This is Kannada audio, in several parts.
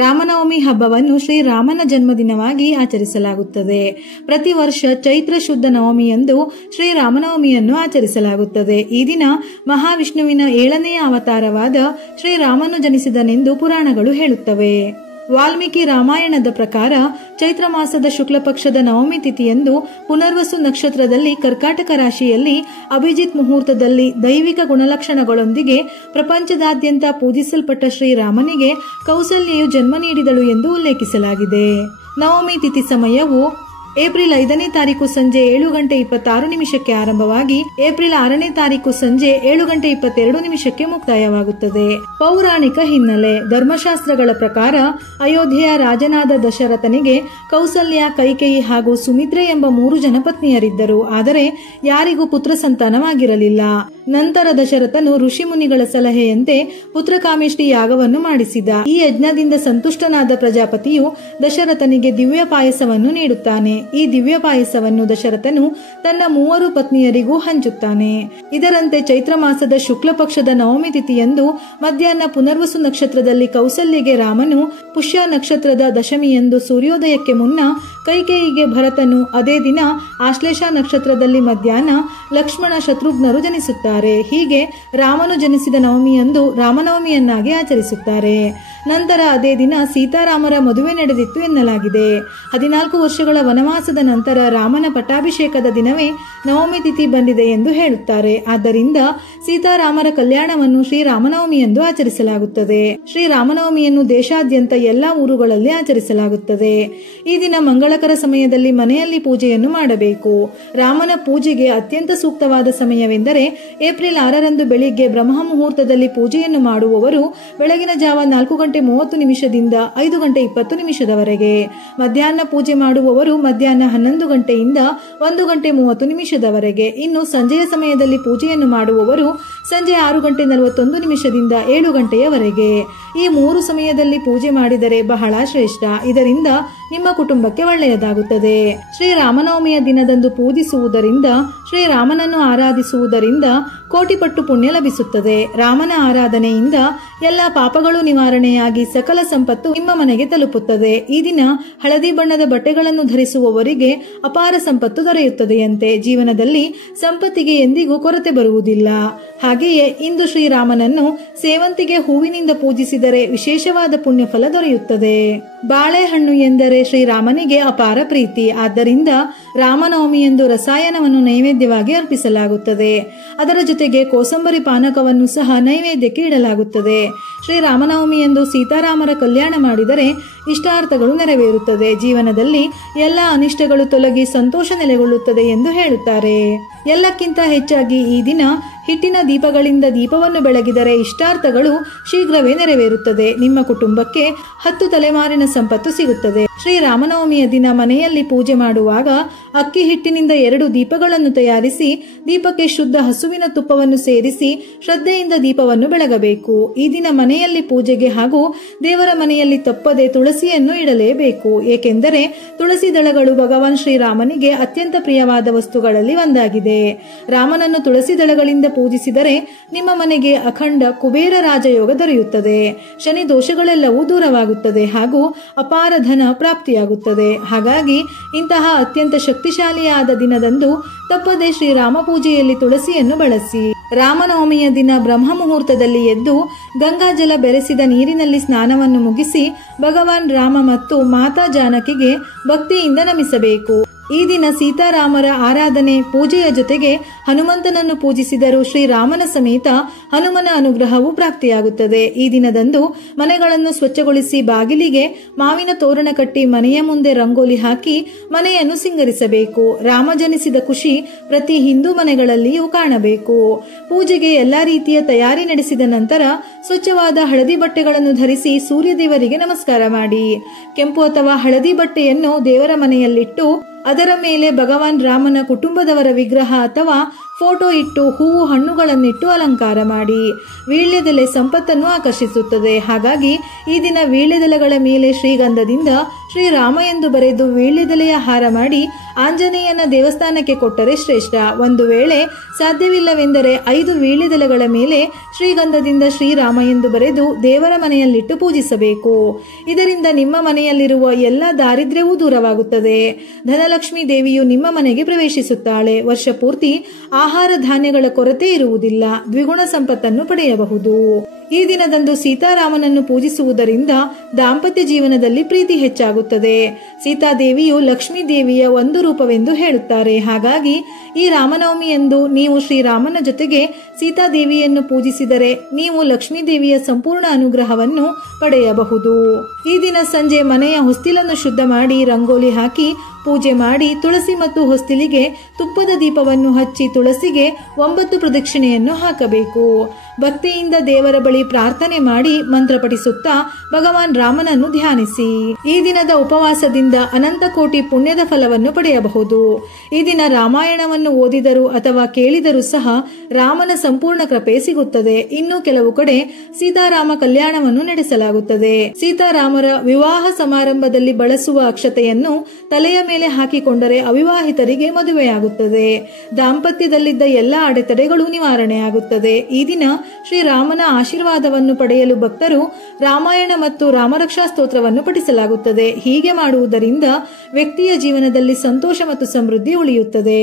ರಾಮನವಮಿ ಹಬ್ಬವನ್ನು ಶ್ರೀರಾಮನ ಜನ್ಮದಿನವಾಗಿ ಆಚರಿಸಲಾಗುತ್ತದೆ. ಪ್ರತಿ ವರ್ಷ ಚೈತ್ರ ಶುದ್ಧ ನವಮಿಯಂದು ಶ್ರೀರಾಮನವಮಿಯನ್ನು ಆಚರಿಸಲಾಗುತ್ತದೆ. ಈ ದಿನ ಮಹಾವಿಷ್ಣುವಿನ 7ನೇ ಅವತಾರವಾದ ಶ್ರೀರಾಮನು ಜನಿಸಿದನೆಂದು ಪುರಾಣಗಳು ಹೇಳುತ್ತವೆ. ವಾಲ್ಮೀಕಿ ರಾಮಾಯಣದ ಪ್ರಕಾರ ಚೈತ್ರ ಮಾಸದ ಶುಕ್ಲ ಪಕ್ಷದ ನವಮಿ ತಿಥಿಯಂದು ಪುನರ್ವಸು ನಕ್ಷತ್ರದಲ್ಲಿ ಕರ್ಕಾಟಕ ರಾಶಿಯಲ್ಲಿ ಅಭಿಜಿತ್ ಮುಹೂರ್ತದಲ್ಲಿ ದೈವಿಕ ಗುಣಲಕ್ಷಣಗಳೊಂದಿಗೆ ಪ್ರಪಂಚದಾದ್ಯಂತ ಪೂಜಿಸಲ್ಪಟ್ಟ ಶ್ರೀರಾಮನಿಗೆ ಕೌಸಲ್ಯೆಯು ಜನ್ಮ ನೀಡಿದಳು ಎಂದು ಉಲ್ಲೇಖಿಸಲಾಗಿದೆ. ನವಮಿ ತಿಥಿ ಸಮಯವು ಏಪ್ರಿಲ್ 5ನೇ ತಾರೀಕು ಸಂಜೆ 7:26 ಆರಂಭವಾಗಿ ಏಪ್ರಿಲ್ 6ನೇ ತಾರೀಕು ಸಂಜೆ 7:22 ಮುಕ್ತಾಯವಾಗುತ್ತದೆ. ಪೌರಾಣಿಕ ಹಿನ್ನೆಲೆ. ಧರ್ಮಶಾಸ್ತ್ರಗಳ ಪ್ರಕಾರ ಅಯೋಧ್ಯೆಯ ರಾಜನಾದ ದಶರಥನಿಗೆ ಕೌಸಲ್ಯ, ಕೈಕೇಯಿ ಹಾಗೂ ಸುಮಿತ್ರೆ ಎಂಬ 3 ಜನಪತ್ನಿಯರಿದ್ದರು. ಆದರೆ ಯಾರಿಗೂ ಪುತ್ರ ಸಂತಾನವಾಗಿರಲಿಲ್ಲ. ನಂತರ ದಶರಥನು ಋಷಿ ಮುನಿಗಳ ಸಲಹೆಯಂತೆ ಪುತ್ರಕಾಮೇಷ್ಟಿ ಯಾಗವನ್ನು ಮಾಡಿಸಿದ. ಈ ಯಜ್ಞದಿಂದ ಸಂತುಷ್ಟನಾದ ಪ್ರಜಾಪತಿಯು ದಶರಥನಿಗೆ ದಿವ್ಯ ಪಾಯಸವನ್ನು ನೀಡುತ್ತಾನೆ. ಈ ದಿವ್ಯ ಪಾಯಸವನ್ನು ದಶರಥನು ತನ್ನ 3 ಪತ್ನಿಯರಿಗೂ ಹಂಚುತ್ತಾನೆ. ಇದರಂತೆ ಚೈತ್ರ ಮಾಸದ ಶುಕ್ಲ ಪಕ್ಷದ ನವಮಿ ತಿಥಿಯಂದು ಮಧ್ಯಾಹ್ನ ಪುನರ್ವಸು ನಕ್ಷತ್ರದಲ್ಲಿ ಕೌಸಲ್ಯಗೆ ರಾಮನು, ಪುಷ್ಯ ನಕ್ಷತ್ರದ ದಶಮಿಯಂದು ಸೂರ್ಯೋದಯಕ್ಕೆ ಮುನ್ನ ಕೈಕೇಯಿಗೆ ಭರತನು, ಅದೇ ದಿನ ಆಶ್ಲೇಷ ನಕ್ಷತ್ರದಲ್ಲಿ ಮಧ್ಯಾಹ್ನ ಲಕ್ಷ್ಮಣ, ಶತ್ರುಘ್ನರು ಜನಿಸುತ್ತಾರೆ. ಹೀಗೆ ರಾಮನು ಜನಿಸಿದ ನವಮಿಯಂದು ರಾಮನವಮಿಯನ್ನಾಗಿ ಆಚರಿಸುತ್ತಾರೆ. ನಂತರ ಅದೇ ದಿನ ಸೀತಾರಾಮರ ಮದುವೆ ನಡೆದಿತ್ತು ಎನ್ನಲಾಗಿದೆ. 14 ವರ್ಷಗಳ ವನವಾಸದ ನಂತರ ರಾಮನ ಪಟ್ಟಾಭಿಷೇಕದ ದಿನವೇ ನವಮಿ ತಿಥಿ ಬಂದಿದೆ ಎಂದು ಹೇಳುತ್ತಾರೆ. ಆದ್ದರಿಂದ ಸೀತಾರಾಮರ ಕಲ್ಯಾಣವನ್ನು ಶ್ರೀರಾಮನವಮಿಯಂದು ಆಚರಿಸಲಾಗುತ್ತದೆ. ಶ್ರೀರಾಮನವಮಿಯನ್ನು ದೇಶಾದ್ಯಂತ ಎಲ್ಲಾ ಊರುಗಳಲ್ಲಿ ಆಚರಿಸಲಾಗುತ್ತದೆ. ಈ ದಿನ ಮಂಗಳಕರ ಸಮಯದಲ್ಲಿ ಮನೆಯಲ್ಲಿ ಪೂಜೆಯನ್ನು ಮಾಡಬೇಕು. ರಾಮನ ಪೂಜೆಗೆ ಅತ್ಯಂತ ಸೂಕ್ತವಾದ ಸಮಯವೆಂದರೆ ಏಪ್ರಿಲ್ 6ರಂದು ಬೆಳಿಗ್ಗೆ ಬ್ರಹ್ಮ ಮುಹೂರ್ತದಲ್ಲಿ ಪೂಜೆಯನ್ನು ಮಾಡುವವರು ಬೆಳಗಿನ ಜಾವ 4:30 5:20 ಮಧ್ಯಾಹ್ನ ಪೂಜೆ ಮಾಡುವವರು ಮಧ್ಯಾಹ್ನ 11 ಗಂಟೆಯಿಂದ 1:30 ಇನ್ನು ಸಂಜೆಯ ಸಮಯದಲ್ಲಿ ಪೂಜೆಯನ್ನು ಮಾಡುವವರು ಸಂಜೆ 6:41 7 ಗಂಟೆಯವರೆಗೆ. ಈ 3 ಸಮಯದಲ್ಲಿ ಪೂಜೆ ಮಾಡಿದರೆ ಬಹಳ ಶ್ರೇಷ್ಠ. ಇದರಿಂದ ನಿಮ್ಮ ಕುಟುಂಬಕ್ಕೆ ಒಳ್ಳೆಯದಾಗುತ್ತದೆ. ಶ್ರೀರಾಮನವಮಿಯ ದಿನದಂದು ಪೂಜಿಸುವುದರಿಂದ, ಶ್ರೀರಾಮನನ್ನು ಆರಾಧಿಸುವುದರಿಂದ ಕೋಟಿಪಟ್ಟು ಪುಣ್ಯ ಲಭಿಸುತ್ತದೆ. ರಾಮನ ಆರಾಧನೆಯಿಂದ ಎಲ್ಲ ಪಾಪಗಳು ನಿವಾರಣೆಯಾಗಿ ಸಕಲ ಸಂಪತ್ತು ನಿಮ್ಮ ಮನೆಗೆ ತಲುಪುತ್ತದೆ. ಈ ದಿನ ಹಳದಿ ಬಣ್ಣದ ಬಟ್ಟೆಗಳನ್ನು ಧರಿಸುವವರಿಗೆ ಅಪಾರ ಸಂಪತ್ತು ದೊರೆಯುತ್ತದೆಯಂತೆ. ಜೀವನದಲ್ಲಿ ಸಂಪತ್ತಿಗೆ ಎಂದಿಗೂ ಕೊರತೆ ಬರುವುದಿಲ್ಲ. ಹಾಗೆಯೇ ಇಂದು ಶ್ರೀರಾಮನನ್ನು ಸೇವಂತಿಗೆ ಹೂವಿನಿಂದ ಪೂಜಿಸಿದರೆ ವಿಶೇಷವಾದ ಪುಣ್ಯ ಫಲ ದೊರೆಯುತ್ತದೆ. ಬಾಳೆಹಣ್ಣು ಎಂದರೆ ಶ್ರೀರಾಮನಿಗೆ ಅಪಾರ ಪ್ರೀತಿ. ಆದ್ದರಿಂದ ರಾಮನವಮಿಯಂದು ರಸಾಯನವನ್ನು ನೈವೇದ್ಯವಾಗಿ ಅರ್ಪಿಸಲಾಗುತ್ತದೆ. ಅದರ ಜೊತೆಗೆ ಕೋಸಂಬರಿ ಪಾನಕವನ್ನು ಸಹ ನೈವೇದ್ಯಕ್ಕೆ ಇಡಲಾಗುತ್ತದೆ. ಶ್ರೀರಾಮನವಮಿಯಂದು ಸೀತಾರಾಮರ ಕಲ್ಯಾಣ ಮಾಡಿದರೆ ಇಷ್ಟಾರ್ಥಗಳು ನೆರವೇರುತ್ತದೆ. ಜೀವನದಲ್ಲಿ ಎಲ್ಲ ಅನಿಷ್ಟಗಳು ತೊಲಗಿ ಸಂತೋಷ ನೆಲೆಗೊಳ್ಳುತ್ತದೆ ಎಂದು ಹೇಳುತ್ತಾರೆ. ಎಲ್ಲಕ್ಕಿಂತ ಹೆಚ್ಚಾಗಿ ಈ ದಿನ ಹಿಟ್ಟಿನ ದೀಪಗಳಿಂದ ದೀಪವನ್ನು ಬೆಳಗಿದರೆ ಇಷ್ಟಾರ್ಥಗಳು ಶೀಘ್ರವೇ ನೆರವೇರುತ್ತದೆ. ನಿಮ್ಮ ಕುಟುಂಬಕ್ಕೆ 10 ತಲೆಮಾರಿನ ಸಂಪತ್ತು ಸಿಗುತ್ತದೆ. ಶ್ರೀರಾಮನವಮಿಯ ದಿನ ಮನೆಯಲ್ಲಿ ಪೂಜೆ ಮಾಡುವಾಗ ಅಕ್ಕಿ ಹಿಟ್ಟಿನಿಂದ 2 ದೀಪಗಳನ್ನು ತಯಾರಿಸಿ ದೀಪಕ್ಕೆ ಶುದ್ಧ ಹಸುವಿನ ತುಪ್ಪವನ್ನು ಸೇರಿಸಿ ಶ್ರದ್ಧೆಯಿಂದ ದೀಪವನ್ನು ಬೆಳಗಬೇಕು. ಈ ದಿನ ಮನೆಯಲ್ಲಿ ಪೂಜೆಗೆ ಹಾಗೂ ದೇವರ ಮನೆಯಲ್ಲಿ ತಪ್ಪದೆ ತುಳಸಿಯನ್ನು ಇಡಲೇಬೇಕು. ಏಕೆಂದರೆ ತುಳಸಿ ದಳಗಳು ಭಗವಾನ್ ಶ್ರೀರಾಮನಿಗೆ ಅತ್ಯಂತ ಪ್ರಿಯವಾದ ವಸ್ತುಗಳಲ್ಲಿ ಒಂದಾಗಿದೆ. ರಾಮನನ್ನು ತುಳಸಿ ದಳಗಳಿಂದ ಪೂಜಿಸಿದರೆ ನಿಮ್ಮ ಮನೆಗೆ ಅಖಂಡ ಕುಬೇರ ರಾಜಯೋಗ ದೊರೆಯುತ್ತದೆ. ಶನಿ ದೋಷಗಳೆಲ್ಲವೂ ದೂರವಾಗುತ್ತದೆ ಹಾಗೂ ಅಪಾರ ಧನ ಪ್ರಾಪ್ತಿಯಾಗುತ್ತದೆ. ಹಾಗಾಗಿ ಇಂತಹ ಅತ್ಯಂತ ಶಕ್ತಿಶಾಲಿಯಾದ ದಿನದಂದು ತಪ್ಪದೆ ಶ್ರೀರಾಮ ಪೂಜೆಯಲ್ಲಿ ತುಳಸಿಯನ್ನು ಬಳಸಿ. ರಾಮನವಮಿಯ ದಿನ ಬ್ರಹ್ಮ ಮುಹೂರ್ತದಲ್ಲಿ ಎದ್ದು ಗಂಗಾಜಲ ಬೆರೆಸಿದ ನೀರಿನಲ್ಲಿ ಸ್ನಾನವನ್ನು ಮುಗಿಸಿ ಭಗವಾನ್ ರಾಮ ಮತ್ತು ಮಾತಾ ಜಾನಕಿಗೆ ಭಕ್ತಿಯಿಂದ ನಮಿಸಬೇಕು. ಈ ದಿನ ಸೀತಾರಾಮರ ಆರಾಧನೆ ಪೂಜೆಯ ಜೊತೆಗೆ ಹನುಮಂತನನ್ನು ಪೂಜಿಸಿದರೂ ಶ್ರೀರಾಮನ ಸಮೇತ ಹನುಮನ ಅನುಗ್ರಹವು ಪ್ರಾಪ್ತಿಯಾಗುತ್ತದೆ. ಈ ದಿನದಂದು ಮನೆಗಳನ್ನು ಸ್ವಚ್ಛಗೊಳಿಸಿ ಬಾಗಿಲಿಗೆ ಮಾವಿನ ತೋರಣ ಕಟ್ಟಿ ಮನೆಯ ಮುಂದೆ ರಂಗೋಲಿ ಹಾಕಿ ಮನೆಯನ್ನು ಸಿಂಗರಿಸಬೇಕು. ರಾಮ ಜನಿಸಿದ ಖುಷಿ ಪ್ರತಿ ಹಿಂದೂ ಮನೆಗಳಲ್ಲಿಯೂ ಕಾಣಬೇಕು. ಪೂಜೆಗೆ ಎಲ್ಲಾ ರೀತಿಯ ತಯಾರಿ ನಡೆಸಿದ ನಂತರ ಸ್ವಚ್ಛವಾದ ಹಳದಿ ಬಟ್ಟೆಗಳನ್ನು ಧರಿಸಿ ಸೂರ್ಯದೇವರಿಗೆ ನಮಸ್ಕಾರ ಮಾಡಿ. ಕೆಂಪು ಅಥವಾ ಹಳದಿ ಬಟ್ಟೆಯನ್ನು ದೇವರ ಮನೆಯಲ್ಲಿಟ್ಟು ಅದರ ಮೇಲೆ ಭಗವಾನ್ ರಾಮನ ಕುಟುಂಬದವರ ವಿಗ್ರಹ ಅಥವಾ ಫೋಟೋ ಇಟ್ಟು ಹೂವು ಹಣ್ಣುಗಳನ್ನಿಟ್ಟು ಅಲಂಕಾರ ಮಾಡಿ. ವೀಳ್ಯದೆಲೆ ಸಂಪತ್ತನ್ನು ಆಕರ್ಷಿಸುತ್ತದೆ. ಹಾಗಾಗಿ ಈ ದಿನ ವೀಳ್ಯದೆಲೆಗಳ ಮೇಲೆ ಶ್ರೀಗಂಧದಿಂದ ಶ್ರೀರಾಮ ಎಂದು ಬರೆದು ವೀಳ್ಯದೆಲೆಯ ಹಾರ ಮಾಡಿ ಆಂಜನೇಯನ ದೇವಸ್ಥಾನಕ್ಕೆ ಕೊಟ್ಟರೆ ಶ್ರೇಷ್ಠ. ಒಂದು ವೇಳೆ ಸಾಧ್ಯವಿಲ್ಲವೆಂದರೆ 5 ವೀಳ್ಯದೆಲೆಗಳ ಮೇಲೆ ಶ್ರೀಗಂಧದಿಂದ ಶ್ರೀರಾಮ ಎಂದು ಬರೆದು ದೇವರ ಮನೆಯಲ್ಲಿಟ್ಟು ಪೂಜಿಸಬೇಕು. ಇದರಿಂದ ನಿಮ್ಮ ಮನೆಯಲ್ಲಿರುವ ಎಲ್ಲ ದಾರಿದ್ರ್ಯವೂ ದೂರವಾಗುತ್ತದೆ. ಧನಲಕ್ಷ್ಮೀ ದೇವಿಯು ನಿಮ್ಮ ಮನೆಗೆ ಪ್ರವೇಶಿಸುತ್ತಾಳೆ. ವರ್ಷ ಪೂರ್ತಿ ಆಹಾರ ಧಾನ್ಯಗಳ ಕೊರತೆ ಇರುವುದಿಲ್ಲ. ದ್ವಿಗುಣ ಸಂಪತ್ತನ್ನು ಪಡೆಯಬಹುದು. ಈ ದಿನದಂದು ಸೀತಾರಾಮನನ್ನು ಪೂಜಿಸುವುದರಿಂದ ದಾಂಪತ್ಯ ಜೀವನದಲ್ಲಿ ಪ್ರೀತಿ ಹೆಚ್ಚಾಗುತ್ತದೆ. ಸೀತಾದೇವಿಯು ಲಕ್ಷ್ಮೀ ದೇವಿಯ ಒಂದು ರೂಪವೆಂದು ಹೇಳುತ್ತಾರೆ. ಹಾಗಾಗಿ ಈ ರಾಮನವಮಿಯಂದು ನೀವು ಶ್ರೀರಾಮನ ಜೊತೆಗೆ ಸೀತಾದೇವಿಯನ್ನು ಪೂಜಿಸಿದರೆ ನೀವು ಲಕ್ಷ್ಮೀ ದೇವಿಯ ಸಂಪೂರ್ಣ ಅನುಗ್ರಹವನ್ನು ಪಡೆಯಬಹುದು. ಈ ದಿನ ಸಂಜೆ ಮನೆಯ ಹೊಸ್ತಿಲನ್ನು ಶುದ್ಧ ಮಾಡಿ ರಂಗೋಲಿ ಹಾಕಿ ಪೂಜೆ ಮಾಡಿ ತುಳಸಿ ಮತ್ತು ಹೊಸ್ತಿಲಿಗೆ ತುಪ್ಪದ ದೀಪವನ್ನು ಹಚ್ಚಿ ತುಳಸಿಗೆ 9 ಪ್ರದಕ್ಷಿಣೆಯನ್ನು ಹಾಕಬೇಕು. ಭಕ್ತಿಯಿಂದ ದೇವರ ಬಳಿ ಪ್ರಾರ್ಥನೆ ಮಾಡಿ ಮಂತ್ರ ಪಠಿಸುತ್ತಾ ಭಗವಾನ್ ರಾಮನನ್ನು ಧ್ಯಾನಿಸಿ. ಈ ದಿನದ ಉಪವಾಸದಿಂದ ಅನಂತ ಕೋಟಿ ಪುಣ್ಯದ ಫಲವನ್ನು ಪಡೆಯಬಹುದು. ಈ ದಿನ ರಾಮಾಯಣವನ್ನು ಓದಿದರೂ ಅಥವಾ ಕೇಳಿದರೂ ಸಹ ರಾಮನ ಸಂಪೂರ್ಣ ಕೃಪೆ ಸಿಗುತ್ತದೆ. ಇನ್ನು ಕೆಲವು ಕಡೆ ಸೀತಾರಾಮ ಕಲ್ಯಾಣವನ್ನು ನಡೆಸಲಾಗುತ್ತದೆ. ಸೀತಾರಾಮರ ವಿವಾಹ ಸಮಾರಂಭದಲ್ಲಿ ಬಳಸುವ ಅಕ್ಷತೆಯನ್ನು ತಲೆಯ ಮೇಲೆ ಹಾಕಿಕೊಂಡರೆ ಅವಿವಾಹಿತರಿಗೆ ಮದುವೆಯಾಗುತ್ತದೆ. ದಾಂಪತ್ಯದಲ್ಲಿದ್ದ ಎಲ್ಲ ಅಡೆತಡೆಗಳು ನಿವಾರಣೆಯಾಗುತ್ತದೆ. ಈ ದಿನ ಶ್ರೀರಾಮನ ಆಶೀರ್ವಾದವನ್ನು ಪಡೆಯಲು ಭಕ್ತರು ರಾಮಾಯಣ ಮತ್ತು ರಾಮರಕ್ಷಾ ಸ್ತೋತ್ರವನ್ನು ಪಠಿಸಲಾಗುತ್ತದೆ. ಹೀಗೆ ಮಾಡುವುದರಿಂದ ವ್ಯಕ್ತಿಯ ಜೀವನದಲ್ಲಿ ಸಂತೋಷ ಮತ್ತು ಸಮೃದ್ಧಿ ಉಳಿಯುತ್ತದೆ.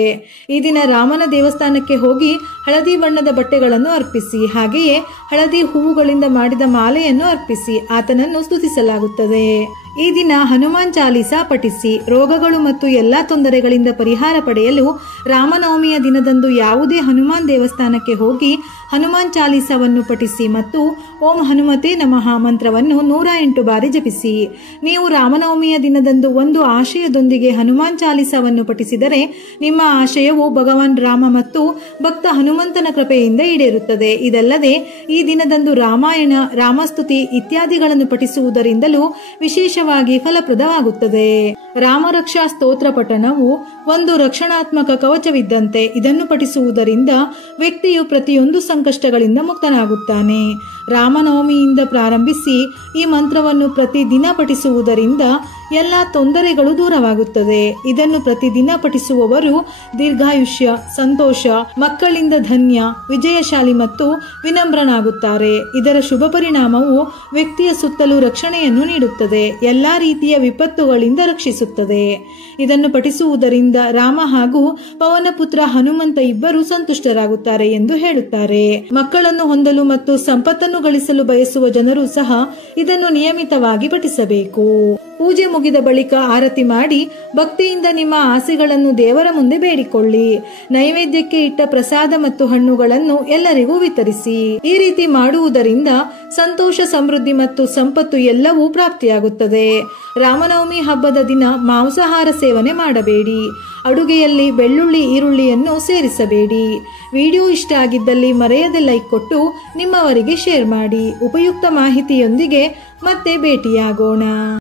ಈ ದಿನ ರಾಮನ ದೇವಸ್ಥಾನಕ್ಕೆ ಹೋಗಿ ಹಳದಿ ಬಣ್ಣದ ಬಟ್ಟೆಗಳನ್ನು ಅರ್ಪಿಸಿ. ಹಾಗೆಯೇ ಹಳದಿ ಹೂವುಗಳಿಂದ ಮಾಡಿದ ಮಾಲೆಯನ್ನು ಅರ್ಪಿಸಿ ಆತನನ್ನು ಸ್ತುತಿಸಲಾಗುತ್ತದೆ. ಈ ದಿನ ಹನುಮಾನ್ ಚಾಲೀಸಾ ಪಠಿಸಿ. ರೋಗಗಳು ಮತ್ತು ಎಲ್ಲಾ ತೊಂದರೆಗಳಿಂದ ಪರಿಹಾರ ಪಡೆಯಲು ರಾಮನವಮಿಯ ದಿನದಂದು ಯಾವುದೇ ಹನುಮಾನ್ ದೇವಸ್ಥಾನಕ್ಕೆ ಹೋಗಿ ಹನುಮಾನ್ ಚಾಲೀಸಾವನ್ನು ಪಠಿಸಿ ಮತ್ತು ಓಂ ಹನುಮತೆ ನಮಃ ಮಂತ್ರವನ್ನು 108 ಬಾರಿ ಜಪಿಸಿ. ನೀವು ರಾಮನವಮಿಯ ದಿನದಂದು ಒಂದು ಆಶಯದೊಂದಿಗೆ ಹನುಮಾನ್ ಚಾಲೀಸಾವನ್ನು ಪಠಿಸಿದರೆ ನಿಮ್ಮ ಆಶಯವು ಭಗವಾನ್ ರಾಮ ಮತ್ತು ಭಕ್ತ ಹನುಮಂತನ ಕೃಪೆಯಿಂದ ಈಡೇರುತ್ತದೆ. ಇದಲ್ಲದೆ ಈ ದಿನದಂದು ರಾಮಾಯಣ, ರಾಮಸ್ತುತಿ ಇತ್ಯಾದಿಗಳನ್ನು ಪಠಿಸುವುದರಿಂದಲೂ ವಿಶೇಷವಾಗಿ ಫಲಪ್ರದವಾಗುತ್ತದೆ. ರಾಮರಕ್ಷಾ ಸ್ತೋತ್ರ ಪಠಣವು ಒಂದು ರಕ್ಷಣಾತ್ಮಕ ಕವಚವಿದ್ದಂತೆ. ಇದನ್ನು ಪಠಿಸುವುದರಿಂದ ವ್ಯಕ್ತಿಯು ಪ್ರತಿಯೊಂದು ಸಂಕಷ್ಟಗಳಿಂದ ಮುಕ್ತನಾಗುತ್ತಾನೆ. ರಾಮನವಮಿಯಿಂದ ಪ್ರಾರಂಭಿಸಿ ಈ ಮಂತ್ರವನ್ನು ಪ್ರತಿದಿನ ಪಠಿಸುವುದರಿಂದ ಎಲ್ಲ ತೊಂದರೆಗಳು ದೂರವಾಗುತ್ತದೆ. ಇದನ್ನು ಪ್ರತಿದಿನ ಪಠಿಸುವವರು ದೀರ್ಘಾಯುಷ್ಯ, ಸಂತೋಷ, ಮಕ್ಕಳಿಂದ ಧನ್ಯ, ವಿಜಯಶಾಲಿ ಮತ್ತು ವಿನಮ್ರನಾಗುತ್ತಾರೆ. ಇದರ ಶುಭ ಪರಿಣಾಮವು ವ್ಯಕ್ತಿಯ ಸುತ್ತಲೂ ರಕ್ಷಣೆಯನ್ನು ನೀಡುತ್ತದೆ, ಎಲ್ಲಾ ರೀತಿಯ ವಿಪತ್ತುಗಳಿಂದ ರಕ್ಷಿಸುತ್ತದೆ. ಇದನ್ನು ಪಠಿಸುವುದರಿಂದ ರಾಮ ಹಾಗೂ ಪವನಪುತ್ರ ಹನುಮಂತ ಇಬ್ಬರು ಸಂತುಷ್ಟರಾಗುತ್ತಾರೆ ಎಂದು ಹೇಳುತ್ತಾರೆ. ಮಕ್ಕಳನ್ನು ಹೊಂದಲು ಮತ್ತು ಸಂಪತ್ತನ್ನು ಗಳಿಸಲು ಬಯಸುವ ಜನರು ಸಹ ಇದನ್ನು ನಿಯಮಿತವಾಗಿ ಪಠಿಸಬೇಕು. ಪೂಜೆ ಮುಗಿದ ಬಳಿಕ ಆರತಿ ಮಾಡಿ ಭಕ್ತಿಯಿಂದ ನಿಮ್ಮ ಆಸೆಗಳನ್ನು ದೇವರ ಮುಂದೆ ಬೇಡಿಕೊಳ್ಳಿ. ನೈವೇದ್ಯಕ್ಕೆ ಇಟ್ಟ ಪ್ರಸಾದ ಮತ್ತು ಹಣ್ಣುಗಳನ್ನು ಎಲ್ಲರಿಗೂ ವಿತರಿಸಿ. ಈ ರೀತಿ ಮಾಡುವುದರಿಂದ ಸಂತೋಷ, ಸಮೃದ್ಧಿ ಮತ್ತು ಸಂಪತ್ತು ಎಲ್ಲವೂ ಪ್ರಾಪ್ತಿಯಾಗುತ್ತದೆ. ರಾಮನವಮಿ ಹಬ್ಬದ ದಿನ ಮಾಂಸಾಹಾರ ಸೇವನೆ ಮಾಡಬೇಡಿ. ಅಡುಗೆಯಲ್ಲಿ ಬೆಳ್ಳುಳ್ಳಿ, ಈರುಳ್ಳಿಯನ್ನು ಸೇರಿಸಬೇಡಿ. ವಿಡಿಯೋ ಇಷ್ಟ ಆಗಿದ್ದಲ್ಲಿ ಮರೆಯದೆ ಲೈಕ್ ಕೊಟ್ಟು ನಿಮ್ಮವರಿಗೆ ಶೇರ್ ಮಾಡಿ. ಉಪಯುಕ್ತ ಮಾಹಿತಿಯೊಂದಿಗೆ ಮತ್ತೆ ಭೇಟಿಯಾಗೋಣ.